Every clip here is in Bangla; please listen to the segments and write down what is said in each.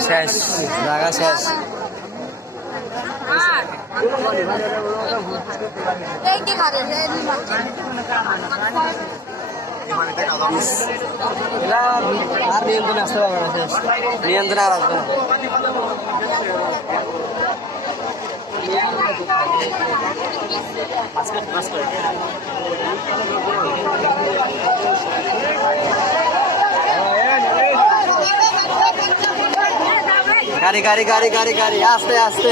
শেষ জায়গা শেষ। আর নিয়ন্ত্রণে আসতে পারবে না নিয়ন্ত্রণে আর আসবে না। গাড়ি গাড়ি গাড়ি গাড়ি গাড়ি আস্তে আস্তে।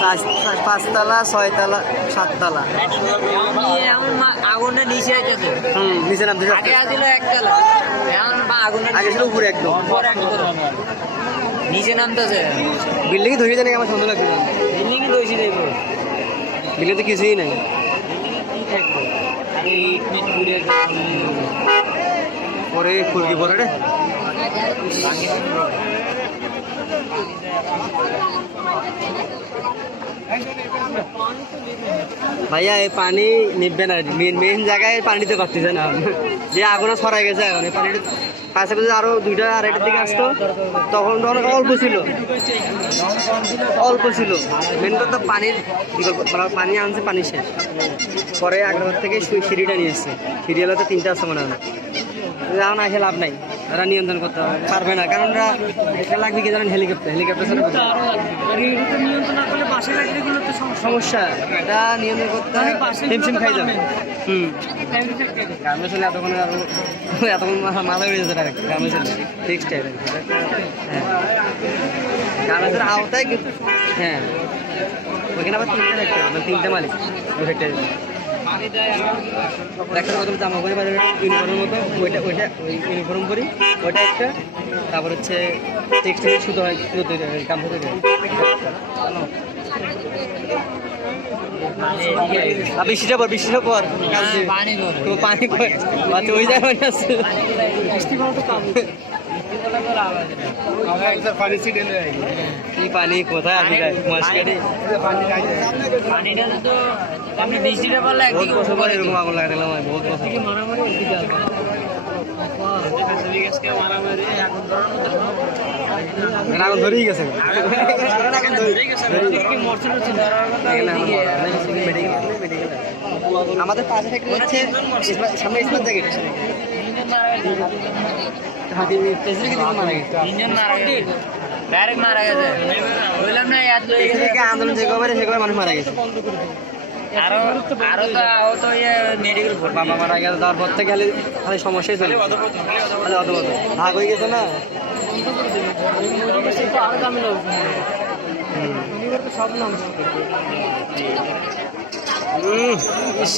পাঁচ- পাঁচতলা ছয়তলা সাততলা। আগুনটা নিচে আইতেছে। হুম নিচে নামতে আগে আসছিল একতলা এখন আগুনটা আগে ছিল উপরে একদম। উপরে একদম। নিচে নামতেছে। বিল্ডিং ধরে জানি আমার সুন্দর লাগছে বিল্ডিং দইছি দেব বিল্ডিং তো কিছুই নাই। পরে ফুলকি পরে ভাইয়া, এই পানি নিবে না। মেন মেন জায়গায় পানিতে পারতেছে না। যে আগুনে ছড়াই গেছে এখন, এই পানিটা কাছে কাছে আরও দুইটা আড়াইটার দিকে আসতো। তখন তখন অল্প ছিল। অল্প ছিল। মেন কথা পানির মানে পানি আনছে, পানি শেষ। পরে আগ্রহ থেকে সিঁড়িটা নিয়ে এসছে। সিঁড়ি হলে তো তিনটা আছে মনে হয় এখন আসে লাভ নাই। ওরা নিয়ন্ত্রণ করতে পারবে না। কারণ এটা লাগবে কি জানেন? হেলিকপ্টার হেলিকপ্টার ছাড়া বুঝবে না। সমস্যা। এটা নিয়ন্ত্রণ করতে হয় হিমশিম খাই যাবে। হুম। গ্রামে চলে এতক্ষণ এতক্ষণ মাথা বেড়ে যেতে পারে গ্রামে চলে টেক্সটাইল হ্যাঁ। গ্রামের আওতায় কিন্তু হ্যাঁ। ওইখানে আবার তিনটা থাকতে হবে। মানে তিনটা মালিক। একটা জামা পরি বাজারে ইউনিফর্মের মতো ওইটা ওইটা ওই ইউনিফর্ম পরি ওইটা একটা তারপর হচ্ছে টেক্সটাইল সুতো হয় সুতো তৈরি হয় কাম তৈরি হয়। বৃষ্টিটা পর বৃষ্টিটা পর। পানি ধরে পানি পর। ওই জায়গায় আছে আপনি বৃষ্টিটা পড়লে একদিকে বছর পরে এরকম আগুন লাগা আমি, বহুত বছর। মারামারি একদিকে আগুন ধরেই গেছে। ধরেই গেছে। এখানে আগুন মারা, medical, medical। আমাদের পাশে ফ্যাক্টরি হচ্ছে সামনে ইসমাত মারা গেছে ডাইরেক্ট মারা বললাম না আন্দোলন যে কবে সে কবে মানুষ মারা গেছে। আরও আরও তো আহত ইয়ে মেডিকেল বাবা মারা গেছে তারপর থেকে খালি খালি সমস্যাই চলে খালি অত ভাগ হয়ে গেছে না? হুম। ইস।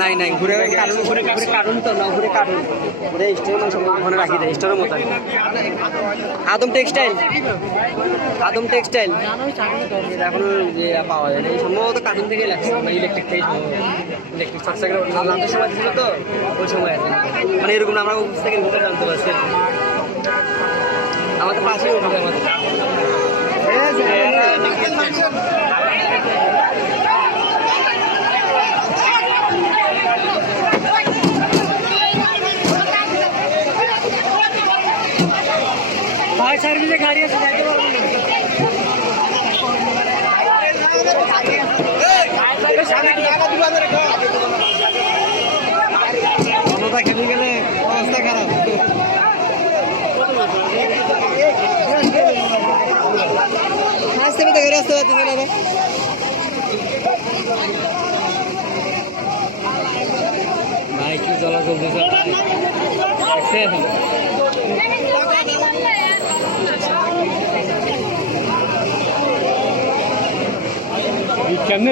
নাই নাই ঘুরে কারণ ঘুরে ঘুরে কারণ তো না ঘুরে কারণ ঘুরে স্টোর মানে ওখানে রাখি দেয় স্টোরের মতো আদম টেক্সটাইল আদম টেক্সটাইল এখনও যে পাওয়া যায় না এই সম্ভবত কার্টুন থেকে লাগছে মানে ইলেকট্রিক থেকে ইলেকট্রিক শর্ট সার্কিট লাগানোর সময় ছিল তো ওই সময় আছে মানে এরকম আমরা অফিস থেকে ঘুরে জানতে পারছি আমাদের পাশেই অফিস আমাদের সার্ভিসে গাড়ি আছে যাইতে পারব না। খেলে গেলে অবস্থা খারাপ। আসতে পেতে ঘরে আসতে পারতেছে না ভাই। ভাই কি জ্বলা চলতেছে ভাই দেখছেন? কেমনে